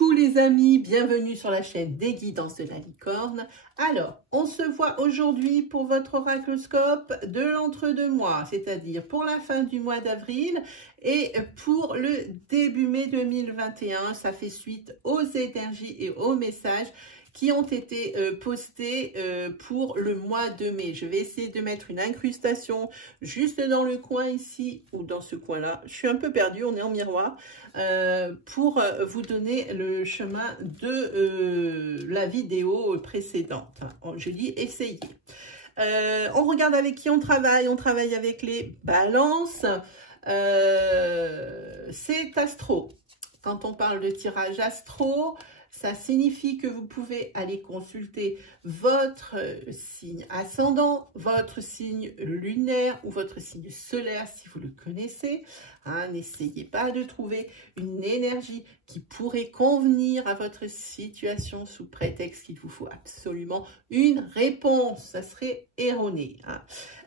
Coucou les amis, bienvenue sur la chaîne des guidances de la licorne. Alors, on se voit aujourd'hui pour votre oracloscope de l'entre-deux-mois, c'est-à-dire pour la fin du mois d'avril et pour le début mai 2021. Ça fait suite aux énergies et aux messages qui ont été postés pour le mois de mai. Je vais essayer de mettre une incrustation juste dans le coin ici ou dans ce coin-là. Je suis un peu perdue, on est en miroir, pour vous donner le chemin de la vidéo précédente. Je dis essayer. On regarde avec qui on travaille. On travaille avec les balances. C'est astro. Quand on parle de tirage astro, ça signifie que vous pouvez aller consulter votre signe ascendant, votre signe lunaire ou votre signe solaire si vous le connaissez. N'essayez pas de trouver une énergie qui pourrait convenir à votre situation sous prétexte qu'il vous faut absolument une réponse. Ça serait erroné.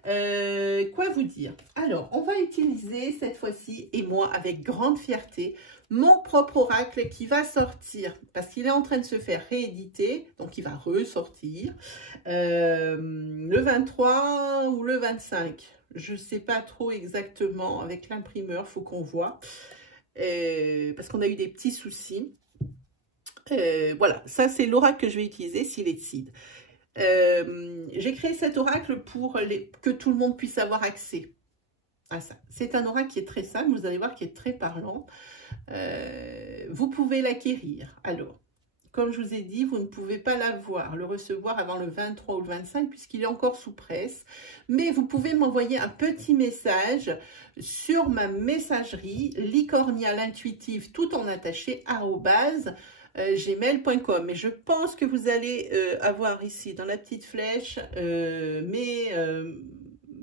Quoi vous dire? Alors, on va utiliser cette fois-ci, et moi avec grande fierté, mon propre oracle qui va sortir, parce qu'il est en train de se faire rééditer, donc il va ressortir le 23 ou le 25. Je ne sais pas trop exactement, avec l'imprimeur, il faut qu'on voit, parce qu'on a eu des petits soucis. Voilà, ça c'est l'oracle que je vais utiliser s'il décide. J'ai créé cet oracle pour que tout le monde puisse avoir accès à ça. C'est un oracle qui est très simple, vous allez voir, qui est très parlant. Vous pouvez l'acquérir. Alors, comme je vous ai dit, vous ne pouvez pas l'avoir, le recevoir avant le 23 ou le 25 puisqu'il est encore sous presse. Mais vous pouvez m'envoyer un petit message sur ma messagerie licornialintuitive tout en attaché @gmail.com. Et je pense que vous allez avoir ici dans la petite flèche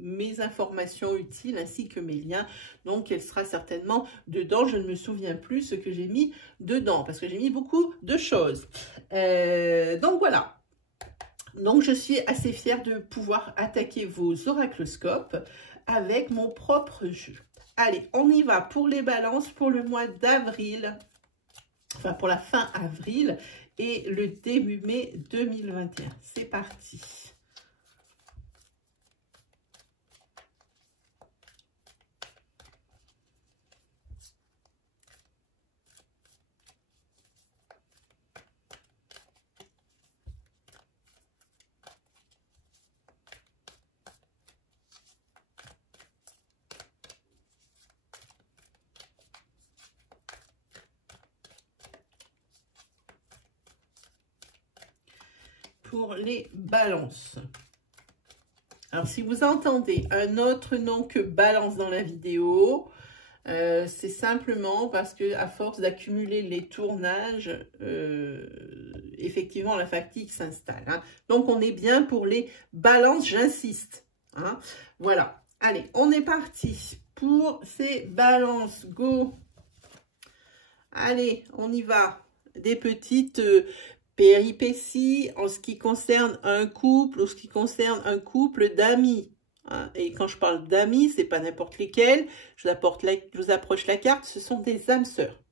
mes informations utiles ainsi que mes liens. Donc, elle sera certainement dedans. Je ne me souviens plus ce que j'ai mis dedans parce que j'ai mis beaucoup de choses. Donc, voilà. Donc, je suis assez fière de pouvoir attaquer vos oracloscopes avec mon propre jeu. Allez, on y va pour les balances pour le mois d'avril. Enfin, pour la fin avril et le début mai 2021. C'est parti. Pour les balances. Alors, si vous entendez un autre nom que balance dans la vidéo, c'est simplement parce que à force d'accumuler les tournages, effectivement, la fatigue s'installe. Donc, on est bien pour les balances, j'insiste. Voilà. Allez, on est parti pour ces balances. Go! Allez, on y va. Des petites péripéties en ce qui concerne un couple ou ce qui concerne un couple d'amis. Et quand je parle d'amis, c'est pas n'importe lesquels. Je vous approche la carte, ce sont des âmes sœurs.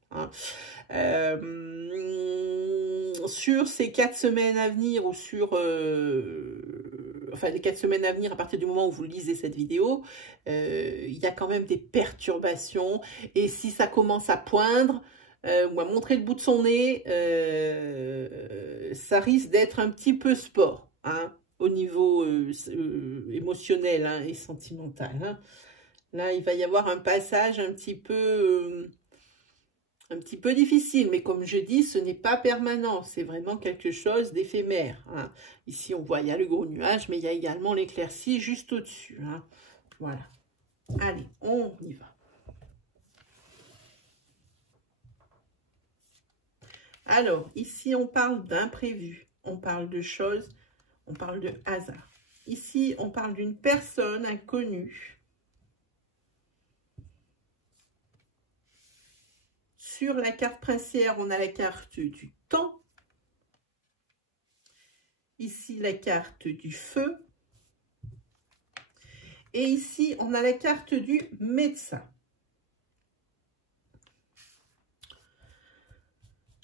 Sur ces 4 semaines à venir ou sur... enfin, les 4 semaines à venir, à partir du moment où vous lisez cette vidéo, il y a quand même des perturbations. Et si ça commence à poindre, ou à montrer le bout de son nez, ça risque d'être un petit peu sport, au niveau émotionnel et sentimental. Là, il va y avoir un passage un petit peu difficile, mais comme je dis, ce n'est pas permanent, c'est vraiment quelque chose d'éphémère. Ici, on voit, il y a le gros nuage, mais il y a également l'éclaircie juste au-dessus. Voilà. Allez, on y va. Alors, ici, on parle d'imprévu, on parle de choses, on parle de hasard. Ici, on parle d'une personne inconnue. Sur la carte princière, on a la carte du temps. Ici, la carte du feu. Et ici, on a la carte du médecin.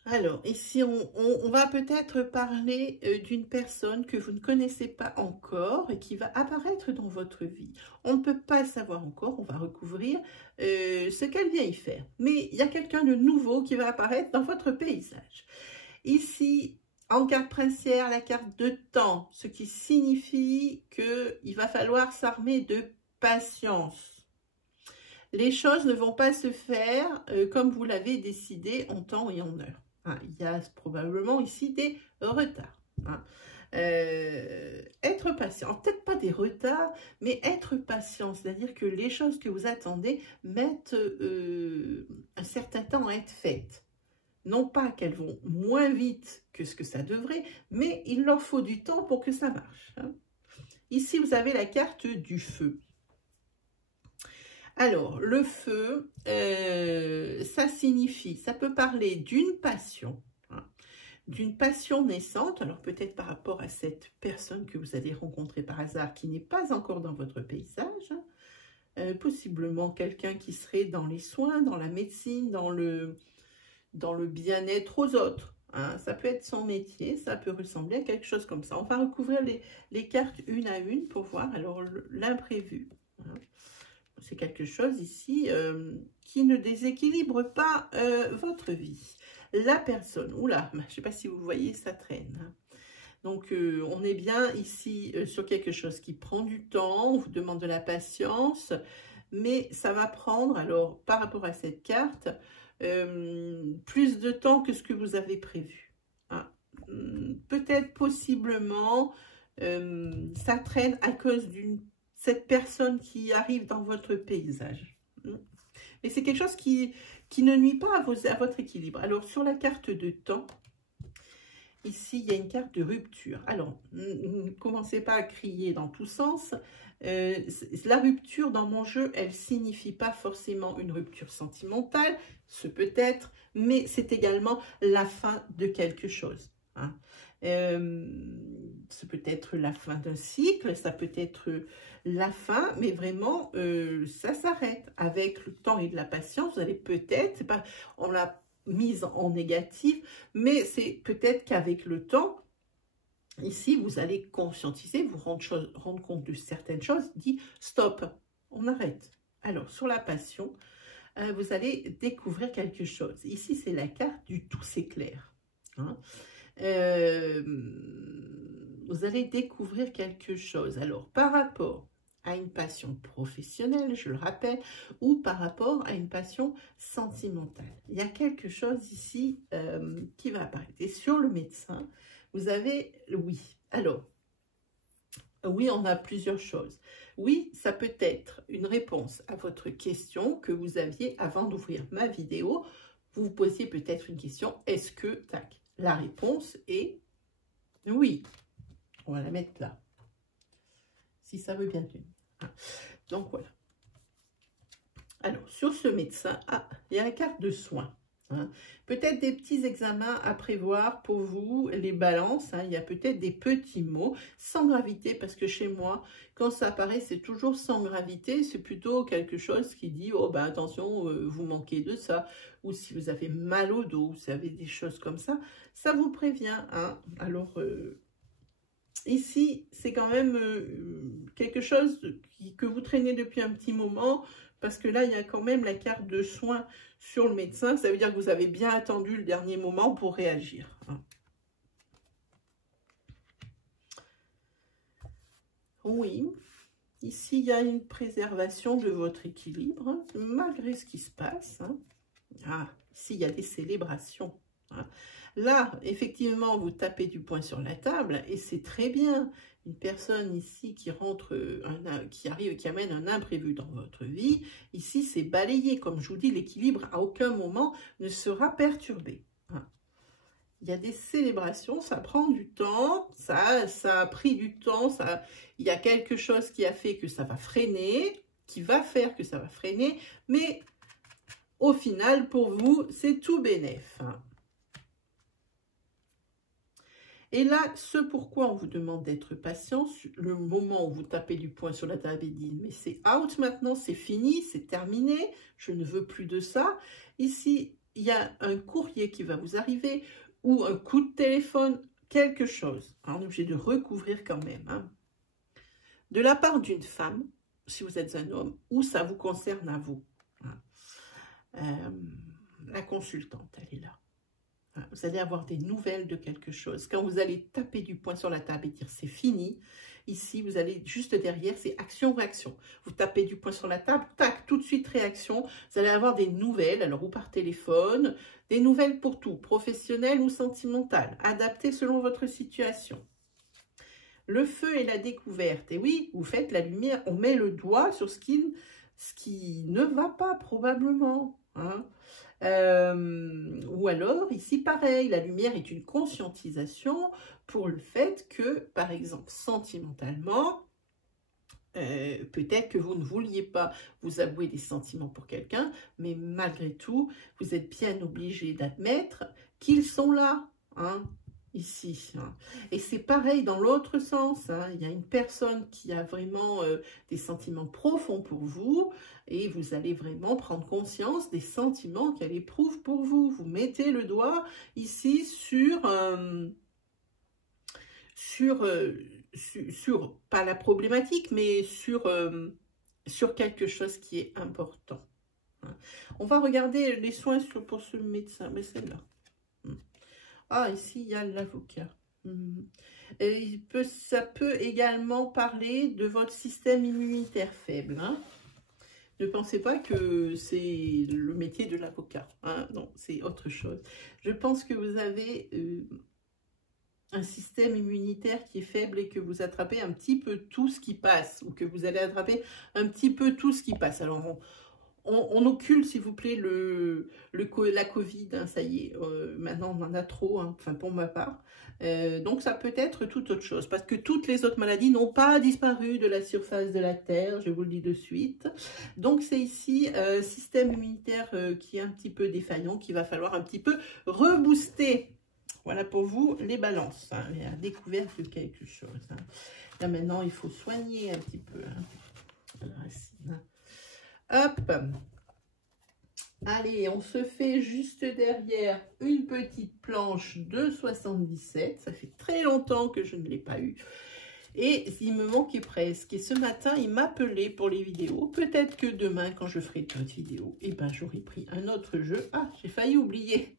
Alors, ici, on va peut-être parler d'une personne que vous ne connaissez pas encore et qui va apparaître dans votre vie. On ne peut pas le savoir encore, on va recouvrir ce qu'elle vient y faire. Mais il y a quelqu'un de nouveau qui va apparaître dans votre paysage. Ici, en carte princière, la carte de temps, ce qui signifie qu'il va falloir s'armer de patience. Les choses ne vont pas se faire comme vous l'avez décidé en temps et en heure. Hein, il y a probablement ici des retards. Hein. Être patient, peut-être pas des retards, mais être patient, c'est-à-dire que les choses que vous attendez mettent un certain temps à être faites. Non pas qu'elles vont moins vite que ce que ça devrait, mais il leur faut du temps pour que ça marche. Hein. Ici, vous avez la carte du feu. Alors, le feu, ça signifie, ça peut parler d'une passion, hein, d'une passion naissante, alors peut-être par rapport à cette personne que vous allez rencontrer par hasard qui n'est pas encore dans votre paysage, hein, possiblement quelqu'un qui serait dans les soins, dans la médecine, dans le bien-être aux autres. Hein, ça peut être son métier, ça peut ressembler à quelque chose comme ça. On va recouvrir les cartes une à une pour voir alors l'imprévu. Hein. C'est quelque chose ici qui ne déséquilibre pas votre vie. La personne, oula, je ne sais pas si vous voyez, ça traîne. Hein. Donc, on est bien ici sur quelque chose qui prend du temps, on vous demande de la patience, mais ça va prendre, alors, par rapport à cette carte, plus de temps que ce que vous avez prévu. Hein. Peut-être, possiblement, ça traîne à cause cette personne qui arrive dans votre paysage. Mais c'est quelque chose qui ne nuit pas à votre équilibre. Alors, sur la carte de temps, ici, il y a une carte de rupture. Alors, ne commencez pas à crier dans tous sens. La rupture dans mon jeu, elle ne signifie pas forcément une rupture sentimentale, ce peut être, mais c'est également la fin de quelque chose. Hein. Ça peut être la fin d'un cycle, ça peut être la fin, mais vraiment, ça s'arrête. Avec le temps et de la patience, vous allez peut-être, c'est pas, on l'a mise en négatif, mais c'est peut-être qu'avec le temps, ici, vous allez conscientiser, vous rendre compte de certaines choses, dit stop, on arrête. Alors, sur la passion, vous allez découvrir quelque chose. Ici, c'est la carte du tout s'éclaire. Hein. Vous allez découvrir quelque chose. Alors, par rapport à une passion professionnelle, je le rappelle, ou par rapport à une passion sentimentale. Il y a quelque chose ici qui va apparaître. Et sur le médecin, vous avez oui. Alors, oui, on a plusieurs choses. Oui, ça peut être une réponse à votre question que vous aviez avant d'ouvrir ma vidéo. Vous vous posiez peut-être une question, est-ce que, tac, la réponse est oui. On va la mettre là, si ça veut bien tenir. Donc voilà. Alors, sur ce médecin, il y a la carte de soins. Hein. Peut-être des petits examens à prévoir pour vous, les balances. Hein. Il y a peut-être des petits mots sans gravité, parce que chez moi, quand ça apparaît, c'est toujours sans gravité. C'est plutôt quelque chose qui dit, oh ben attention, vous manquez de ça. Ou si vous avez mal au dos, vous savez, des choses comme ça, ça vous prévient. Hein. Alors, ici, c'est quand même quelque chose que vous traînez depuis un petit moment, parce que là, il y a quand même la carte de soins sur le médecin. Ça veut dire que vous avez bien attendu le dernier moment pour réagir. Hein. Oui, ici, il y a une préservation de votre équilibre, hein, malgré ce qui se passe. Hein. Ah, ici, il y a des célébrations. Hein. Là, effectivement, vous tapez du poing sur la table et c'est très bien. Une personne ici qui rentre, qui amène un imprévu dans votre vie, ici, c'est balayé. Comme je vous dis, l'équilibre à aucun moment ne sera perturbé. Hein. Il y a des célébrations, ça prend du temps, ça a pris du temps, il y a quelque chose qui a fait que ça va freiner, qui va faire que ça va freiner, mais au final, pour vous, c'est tout bénef. Hein. Et là, ce pourquoi on vous demande d'être patient, le moment où vous tapez du poing sur la table et dites, mais c'est out maintenant, c'est fini, c'est terminé, je ne veux plus de ça. Ici, il y a un courrier qui va vous arriver ou un coup de téléphone, quelque chose. Alors, on est obligé de recouvrir quand même. Hein. De la part d'une femme, si vous êtes un homme, ou ça vous concerne à vous. Hein. La consultante, elle est là. Hein. Vous allez avoir des nouvelles de quelque chose. Quand vous allez taper du poing sur la table et dire c'est fini, ici, vous allez juste derrière, c'est action-réaction. Vous tapez du poing sur la table, tac, tout de suite réaction. Vous allez avoir des nouvelles, alors ou par téléphone, des nouvelles pour tout, professionnelles ou sentimentales, adaptées selon votre situation. Le feu et la découverte. Et oui, vous faites la lumière, on met le doigt sur ce qui ne va pas probablement. Hein. Ou alors, ici, pareil, la lumière est une conscientisation pour le fait que, par exemple, sentimentalement, peut-être que vous ne vouliez pas vous avouer des sentiments pour quelqu'un, mais malgré tout, vous êtes bien obligé d'admettre qu'ils sont là, hein, ici. Hein. Et c'est pareil dans l'autre sens. Hein. Il y a une personne qui a vraiment des sentiments profonds pour vous, et vous allez vraiment prendre conscience des sentiments qu'elle éprouve pour vous. Vous mettez le doigt ici sur pas la problématique, mais sur quelque chose qui est important. Hein. On va regarder les soins pour ce médecin, mais c'est là. Ah, ici, il y a l'avocat. Et ça peut également parler de votre système immunitaire faible. Hein. Ne pensez pas que c'est le métier de l'avocat. Hein. Non, c'est autre chose. Je pense que vous avez un système immunitaire qui est faible et que vous attrapez un petit peu tout ce qui passe, ou que vous allez attraper un petit peu tout ce qui passe. Alors, on occulte, s'il vous plaît, la Covid, hein, ça y est, maintenant on en a trop, hein, enfin pour ma part. Donc ça peut être toute autre chose, parce que toutes les autres maladies n'ont pas disparu de la surface de la Terre, je vous le dis de suite. Donc c'est ici un système immunitaire qui est un petit peu défaillant, qu'il va falloir un petit peu rebooster. Voilà pour vous les balances, hein, la découverte de quelque chose. Hein. Là maintenant il faut soigner un petit peu la racine. Hop, allez, on se fait juste derrière une petite planche de 77. Ça fait très longtemps que je ne l'ai pas eu. Et il me manquait presque. Et ce matin, il m'appelait pour les vidéos. Peut-être que demain, quand je ferai d'autres vidéos, eh ben, j'aurai pris un autre jeu. Ah, j'ai failli oublier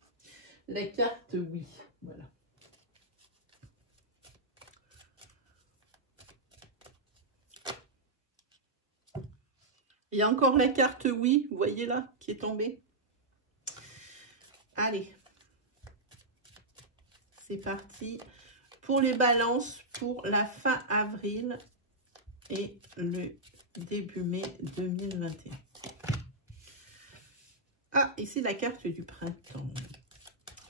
la carte oui. Voilà. Il y a encore la carte oui, vous voyez là, qui est tombée. Allez, c'est parti pour les balances pour la fin avril et le début mai 2021. Ah, ici la carte du printemps,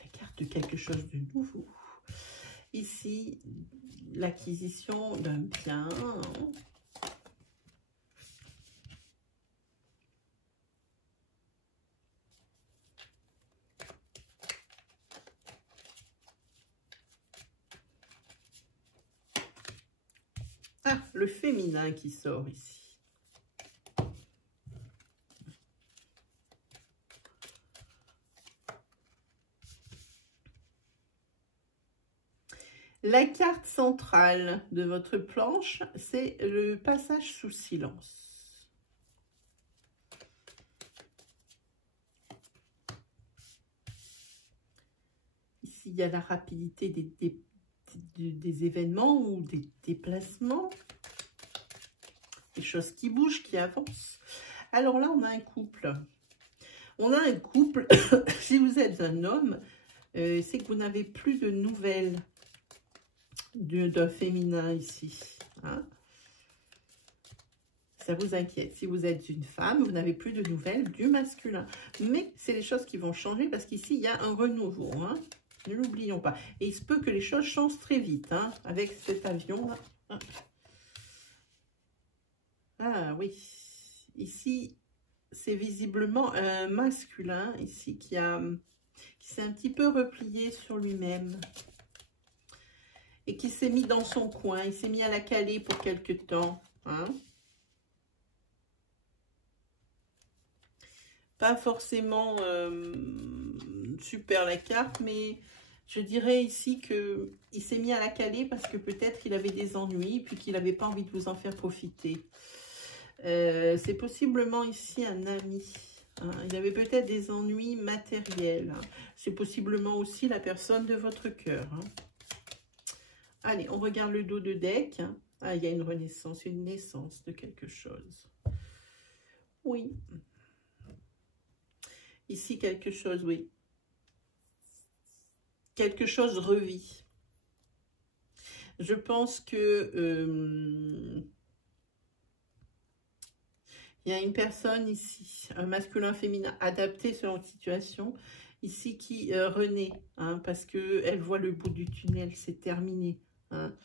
la carte de quelque chose de nouveau. Ici, l'acquisition d'un bien. Ah, le féminin qui sort ici. La carte centrale de votre planche, c'est le passage sous silence. Ici, il y a la rapidité des événements ou des déplacements, des choses qui bougent, qui avancent. Alors là, on a un couple. On a un couple, si vous êtes un homme, c'est que vous n'avez plus de nouvelles d'un féminin ici. Hein? Ça vous inquiète. Si vous êtes une femme, vous n'avez plus de nouvelles du masculin. Mais c'est les choses qui vont changer parce qu'ici, il y a un renouveau. Hein? Ne l'oublions pas. Et il se peut que les choses changent très vite, hein, avec cet avion-là. Ah oui. Ici, c'est visiblement un masculin, ici, qui s'est un petit peu replié sur lui-même. Et qui s'est mis dans son coin. Il s'est mis à la caler pour quelque temps. Hein. pas forcément super la carte, mais je dirais ici qu'il s'est mis à la caler parce que peut-être qu'il avait des ennuis, puis qu'il n'avait pas envie de vous en faire profiter. C'est possiblement ici un ami. Hein. Il avait peut-être des ennuis matériels. Hein. C'est possiblement aussi la personne de votre cœur. Hein. Allez, on regarde le dos de deck. Hein. Ah, il y a une renaissance, une naissance de quelque chose. Oui. Ici, quelque chose, oui. Quelque chose revit. Je pense que il y a une personne ici, un masculin féminin adapté selon la situation, ici qui renaît, hein, parce qu'elle voit le bout du tunnel, c'est terminé. Hein.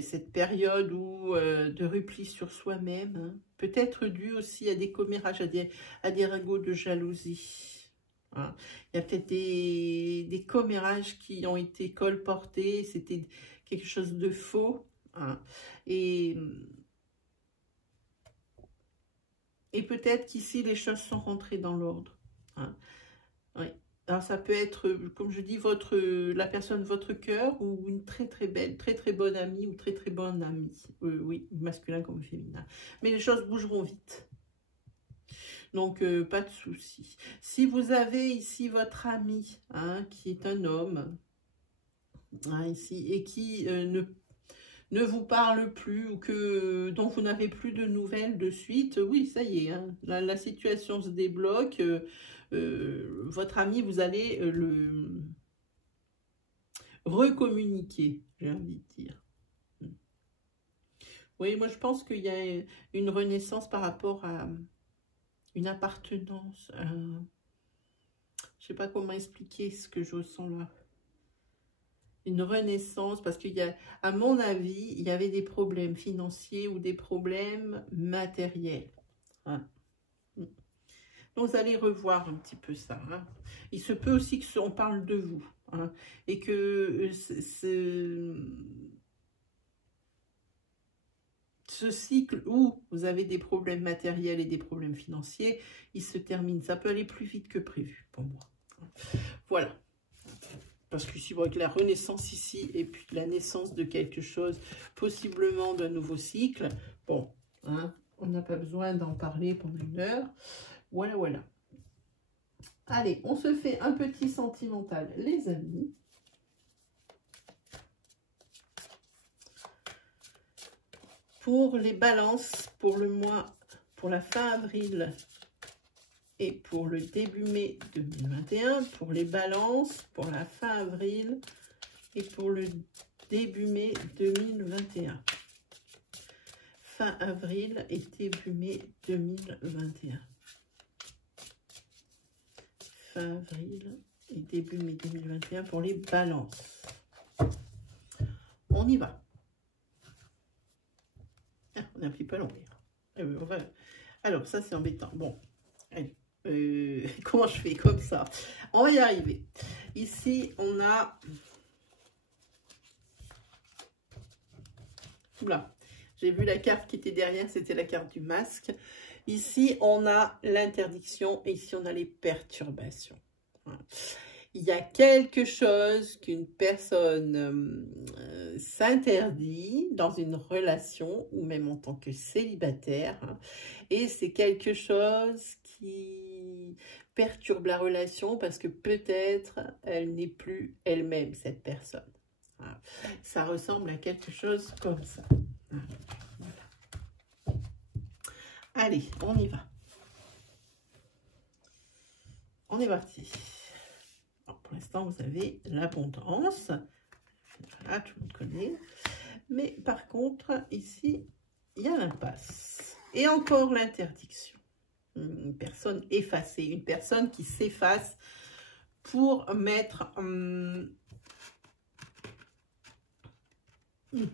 Cette période où, de repli sur soi-même, hein, peut-être dû aussi à des commérages, à des ragots de jalousie. Hein. Il y a peut-être des commérages qui ont été colportés, c'était quelque chose de faux. Hein. Et peut-être qu'ici, les choses sont rentrées dans l'ordre. Hein. Oui. Alors, ça peut être, comme je dis, la personne de votre cœur ou une très belle, très bonne amie ou très bonne amie. Oui, masculin comme féminin. Mais les choses bougeront vite. Donc, pas de souci. Si vous avez ici votre ami, hein, qui est un homme, hein, ici, et qui ne vous parle plus ou dont vous n'avez plus de nouvelles de suite, oui, ça y est, hein, la situation se débloque. Votre ami, vous allez le recommuniquer, j'ai envie de dire. Oui, moi je pense qu'il y a une renaissance par rapport à une appartenance. Je ne sais pas comment expliquer ce que je ressens là. Une renaissance, parce qu'il y a, à mon avis, il y avait des problèmes financiers ou des problèmes matériels. Hein. Donc, vous allez revoir un petit peu ça. Hein. Il se peut aussi qu'on parle de vous. Hein, et que ce cycle où vous avez des problèmes matériels et des problèmes financiers, il se termine. Ça peut aller plus vite que prévu pour moi. Voilà. Parce que si vous voyez la renaissance ici et puis la naissance de quelque chose, possiblement d'un nouveau cycle, bon, hein, on n'a pas besoin d'en parler pendant 1 heure. Voilà, voilà. Allez, on se fait un petit sentimental, les amis. Pour les balances, pour le mois, pour la fin avril et pour le début mai 2021, pour les balances, pour la fin avril et pour le début mai 2021. Fin avril et début mai 2021. Fin avril et début mai 2021 pour les balances. On y va. Ah, on est un petit peu long. Alors, ça c'est embêtant. Bon, allez. Comment je fais comme ça? On va y arriver. Ici, on a... Oula, j'ai vu la carte qui était derrière, c'était la carte du masque. Ici, on a l'interdiction et ici, on a les perturbations. Voilà. Il y a quelque chose qu'une personne s'interdit dans une relation ou même en tant que célibataire. Hein, et c'est quelque chose qui perturbe la relation parce que peut-être elle n'est plus elle-même, cette personne. Voilà. Ça ressemble à quelque chose comme ça. Voilà. Allez, on y va. On est parti. Pour l'instant, vous avez l'abondance. Voilà, tout le monde connaît. Mais par contre, ici, il y a l'impasse. Et encore l'interdiction. Une personne effacée. Une personne qui s'efface pour mettre...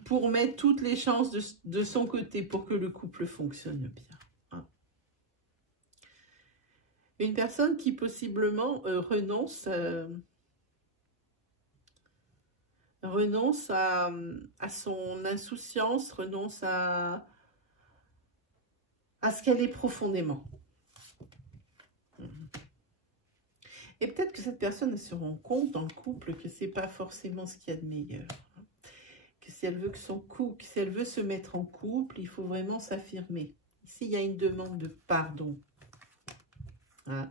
pour mettre toutes les chances de son côté pour que le couple fonctionne bien. Hein. Une personne qui possiblement renonce à son insouciance, renonce à ce qu'elle est profondément. Et peut-être que cette personne se rend compte dans le couple que c'est pas forcément ce qu'il y a de meilleur. Que si elle veut que son couple, si elle veut se mettre en couple, il faut vraiment s'affirmer. Ici, il y a une demande de pardon. Hein.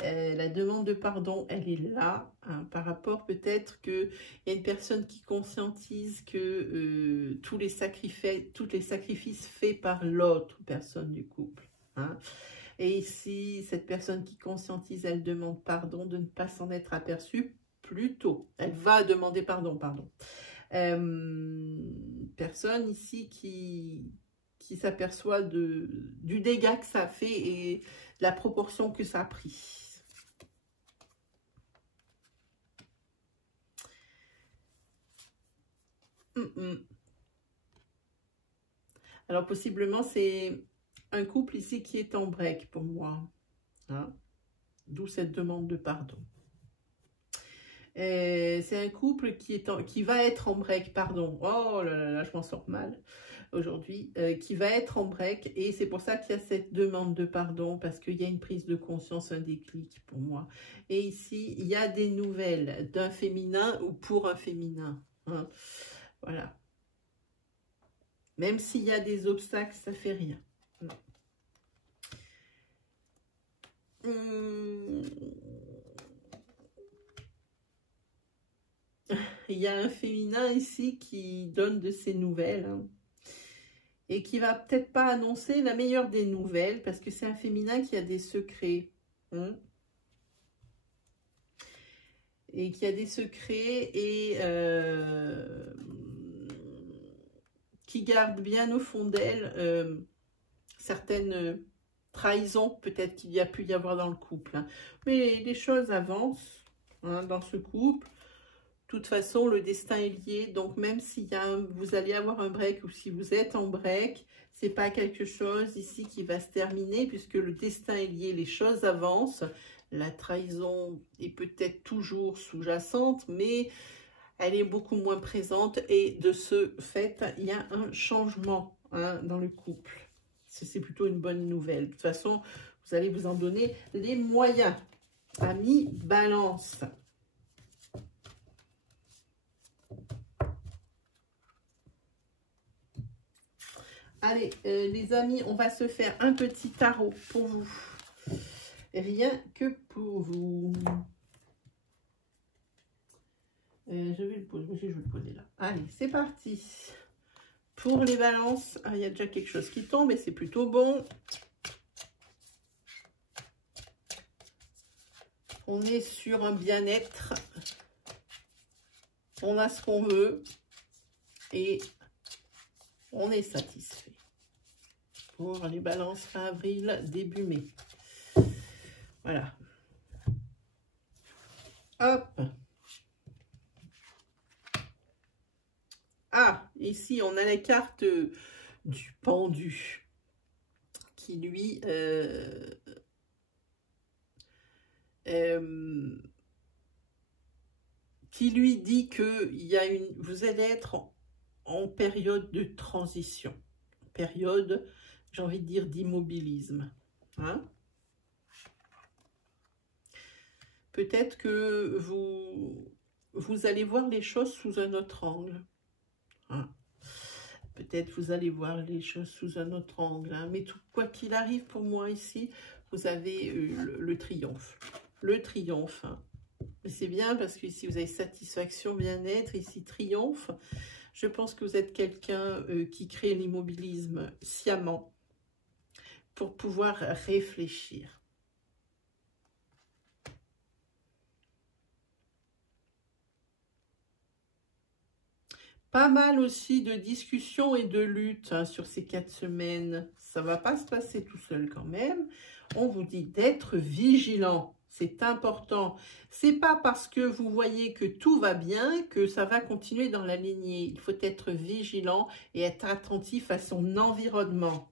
La demande de pardon, elle est là, hein, par rapport peut-être qu'il y a une personne qui conscientise que tous les sacrifices faits par l'autre personne du couple. Hein. Et ici, cette personne qui conscientise, elle demande pardon de ne pas s'en être aperçue plus tôt. Elle va demander pardon. Personne ici qui s'aperçoit du dégât que ça fait et de la proportion que ça a pris. Alors, possiblement, c'est un couple ici qui est en break pour moi. Hein? D'où cette demande de pardon. C'est un couple qui va être en break, pardon. Oh là là, là je m'en sors mal aujourd'hui. Qui va être en break et c'est pour ça qu'il y a cette demande de pardon parce qu'il y a une prise de conscience, un déclic pour moi. Et ici, il y a des nouvelles d'un féminin ou pour un féminin. Hein? Voilà. Même s'il y a des obstacles, ça fait rien. Il y a un féminin ici qui donne de ses nouvelles. Hein, et qui va peut-être pas annoncer la meilleure des nouvelles parce que c'est un féminin qui a des secrets. Hein, et qui a des secrets et qui garde bien au fond d'elle certaines trahisons peut-être qu'il y a pu y avoir dans le couple. Hein. Mais les choses avancent hein, dans ce couple. De toute façon, le destin est lié. Donc, même s'il y a vous allez avoir un break ou si vous êtes en break, c'est pas quelque chose ici qui va se terminer puisque le destin est lié. Les choses avancent. La trahison est peut-être toujours sous-jacente, mais elle est beaucoup moins présente. Et de ce fait, il y a un changement hein, dans le couple. C'est plutôt une bonne nouvelle. De toute façon, vous allez vous en donner les moyens. Amis, balance. Allez, les amis, on va se faire un petit tarot pour vous. Rien que pour vous. Je vais le poser là. Allez, c'est parti. Pour les balances, il y a déjà quelque chose qui tombe et c'est plutôt bon. On est sur un bien-être. On a ce qu'on veut. Et on est satisfait. Pour les balances fin avril, début mai. Voilà. Hop. Ah, ici, on a la carte du pendu qui, lui, dit que vous allez être en période de transition. Période, j'ai envie de dire, d'immobilisme. Hein? Peut-être que vous allez voir les choses sous un autre angle. Hein? Peut-être vous allez voir les choses sous un autre angle. Hein? Mais quoi qu'il arrive pour moi ici, vous avez le triomphe. Le triomphe. Hein? C'est bien parce que ici vous avez satisfaction, bien-être, ici triomphe. Je pense que vous êtes quelqu'un qui crée l'immobilisme sciemment pour pouvoir réfléchir. Pas mal aussi de discussions et de luttes hein, sur ces 4 semaines. Ça ne va pas se passer tout seul quand même. On vous dit d'être vigilant. C'est important. C'est pas parce que vous voyez que tout va bien que ça va continuer dans la lignée. Il faut être vigilant et être attentif à son environnement.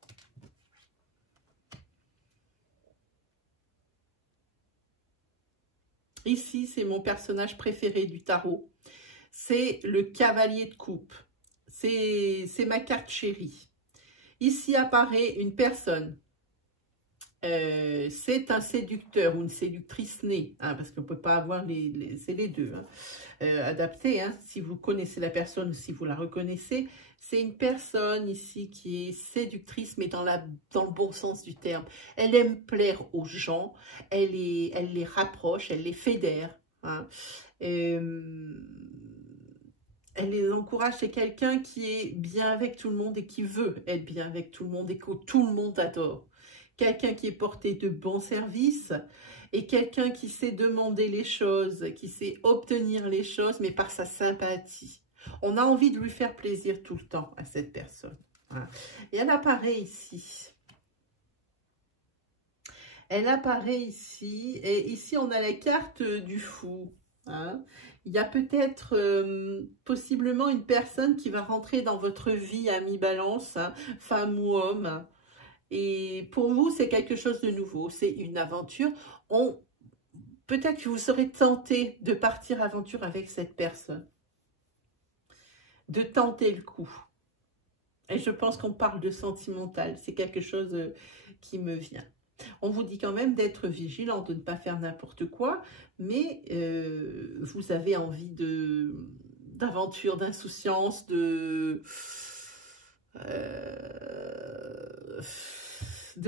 Ici, c'est mon personnage préféré du tarot. C'est le cavalier de coupe. C'est ma carte chérie. Ici apparaît une personne c'est un séducteur ou une séductrice née, hein, parce qu'on ne peut pas avoir c'est les deux, hein, adaptés, hein, si vous connaissez la personne ou si vous la reconnaissez. C'est une personne ici qui est séductrice, mais dans le bon sens du terme. Elle aime plaire aux gens, elle les rapproche, elle les fédère, hein. Elle les encourage, c'est quelqu'un qui est bien avec tout le monde et qui veut être bien avec tout le monde et que tout le monde adore. Quelqu'un qui est porté de bons services et quelqu'un qui sait demander les choses, qui sait obtenir les choses, mais par sa sympathie. On a envie de lui faire plaisir tout le temps à cette personne. Hein. Et elle apparaît ici. Elle apparaît ici. Et ici, on a la carte du fou. Hein. Il y a peut-être possiblement une personne qui va rentrer dans votre vie à mi-balance, hein, femme ou homme. Et pour vous, c'est quelque chose de nouveau, c'est une aventure. Peut-être que vous serez tenté de partir aventure avec cette personne, de tenter le coup. Et je pense qu'on parle de sentimental, c'est quelque chose qui me vient. On vous dit quand même d'être vigilant, de ne pas faire n'importe quoi, mais vous avez envie d'aventure, d'insouciance, de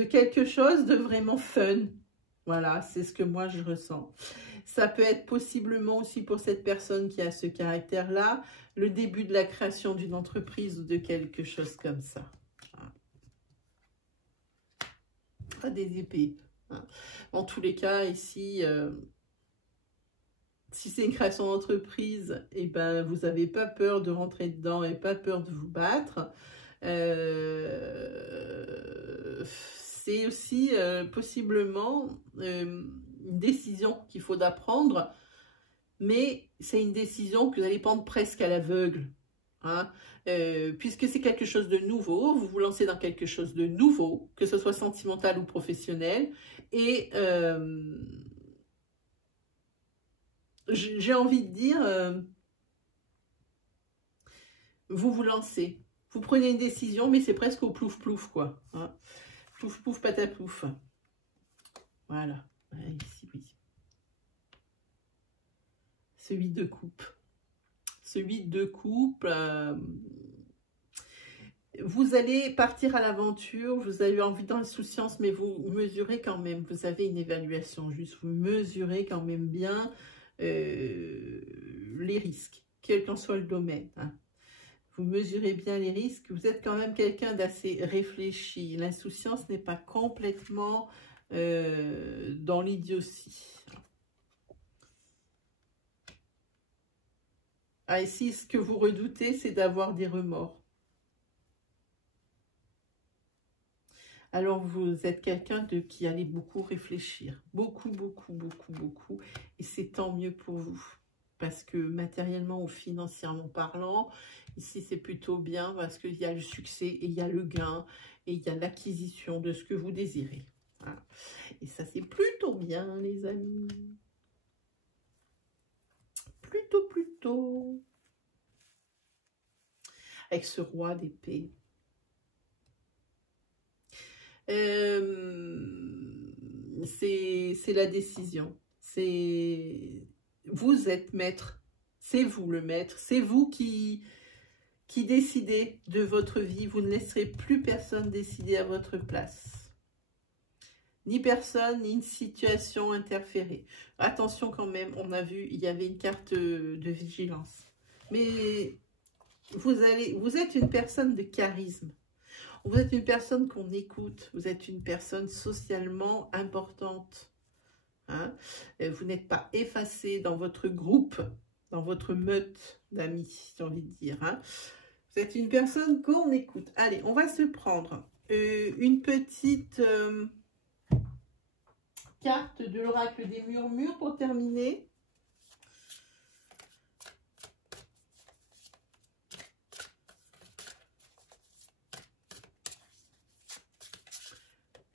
quelque chose de vraiment fun. Voilà, c'est ce que moi je ressens. Ça peut être possiblement aussi pour cette personne qui a ce caractère-là, le début de la création d'une entreprise ou de quelque chose comme ça. Pas des épées. En tous les cas, ici, si c'est une création d'entreprise, eh ben, vous n'avez pas peur de rentrer dedans et pas peur de vous battre. C'est aussi possiblement une décision qu'il faut prendre, mais c'est une décision que vous allez prendre presque à l'aveugle. Hein, puisque c'est quelque chose de nouveau, vous vous lancez dans quelque chose de nouveau, que ce soit sentimental ou professionnel, et j'ai envie de dire, vous vous lancez, vous prenez une décision, mais c'est presque au plouf-plouf, quoi. Hein. Plouf-plouf, pataplouf. Voilà, ici, oui. Ce 8 de coupe. Ce 8 de coupe, vous allez partir à l'aventure, vous avez envie d'insouciance, mais vous mesurez quand même, vous avez une évaluation juste, vous mesurez quand même bien les risques, quel qu'en soit le domaine. Hein. Vous mesurez bien les risques, vous êtes quand même quelqu'un d'assez réfléchi. L'insouciance n'est pas complètement dans l'idiotie. Ah, ici, ce que vous redoutez, c'est d'avoir des remords. Alors, vous êtes quelqu'un qui allait beaucoup réfléchir. Beaucoup, beaucoup, beaucoup, beaucoup. Et c'est tant mieux pour vous. Parce que matériellement ou financièrement parlant, ici, c'est plutôt bien parce qu'il y a le succès et il y a le gain et il y a l'acquisition de ce que vous désirez. Voilà. Et ça, c'est plutôt bien, les amis. Plutôt. Avec ce roi d'épée. C'est la décision. Vous êtes maître. C'est vous le maître. C'est vous qui décidez de votre vie. Vous ne laisserez plus personne décider à votre place. Ni personne, ni une situation interférer. Attention quand même, on a vu, il y avait une carte de vigilance. Mais vous êtes une personne de charisme. Vous êtes une personne qu'on écoute. Vous êtes une personne socialement importante. Hein? Vous n'êtes pas effacé dans votre groupe, dans votre meute d'amis, j'ai envie de dire. Hein? Vous êtes une personne qu'on écoute. Allez, on va se prendre une petite carte de l'oracle des murmures pour terminer.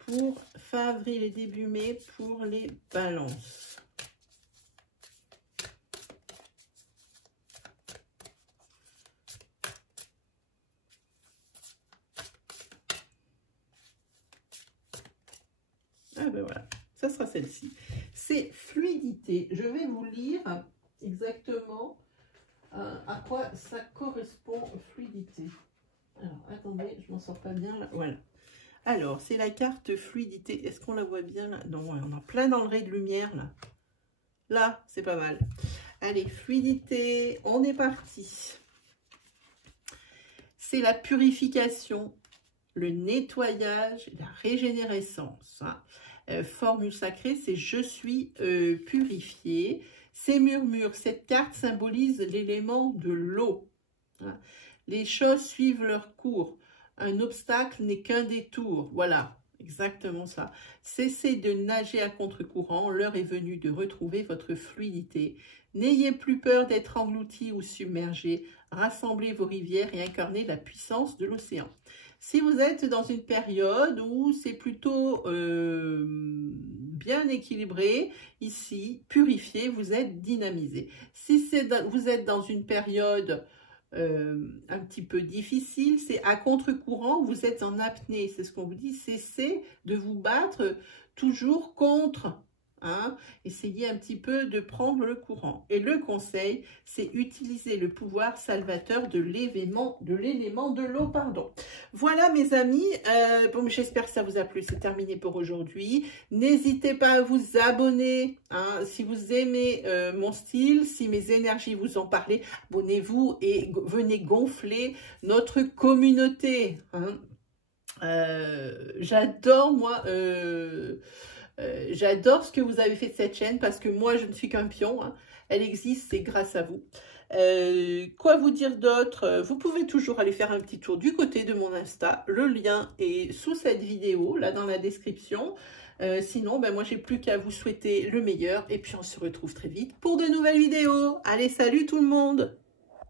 Pour fin avril et début mai pour les balances. ben voilà, ça sera celle-ci. C'est fluidité. Je vais vous lire exactement à quoi ça correspond, fluidité. Alors, attendez, je m'en sors pas bien là. Voilà. Alors, c'est la carte fluidité. Est-ce qu'on la voit bien là? Non, on a plein dans le ray de lumière là. Là, c'est pas mal. Allez, fluidité, on est parti. C'est la purification, le nettoyage, la régénérescence. Hein. Formule sacrée, c'est « Je suis purifié ». Ces murmures, cette carte symbolise l'élément de l'eau. Hein. Les choses suivent leur cours. Un obstacle n'est qu'un détour. Voilà, exactement ça. Cessez de nager à contre-courant. L'heure est venue de retrouver votre fluidité. N'ayez plus peur d'être englouti ou submergé. Rassemblez vos rivières et incarnez la puissance de l'océan. Si vous êtes dans une période où c'est plutôt bien équilibré, ici, purifié, vous êtes dynamisé. Si vous êtes dans une période un petit peu difficile, c'est à contre-courant, vous êtes en apnée, c'est ce qu'on vous dit, cessez de vous battre toujours contre, hein, essayez un petit peu de prendre le courant. Et le conseil, c'est utiliser le pouvoir salvateur de l'élément de l'eau, pardon. Voilà mes amis, bon, j'espère que ça vous a plu, c'est terminé pour aujourd'hui. N'hésitez pas à vous abonner, hein, si vous aimez mon style, si mes énergies vous ont parlé, abonnez-vous et venez gonfler notre communauté. Hein. J'adore, moi... j'adore ce que vous avez fait de cette chaîne parce que moi, je ne suis qu'un pion. Hein. Elle existe, c'est grâce à vous. Quoi vous dire d'autre? Vous pouvez toujours aller faire un petit tour du côté de mon Insta. Le lien est sous cette vidéo, là dans la description. Sinon, ben moi, j'ai plus qu'à vous souhaiter le meilleur. Et puis, on se retrouve très vite pour de nouvelles vidéos. Allez, salut tout le monde!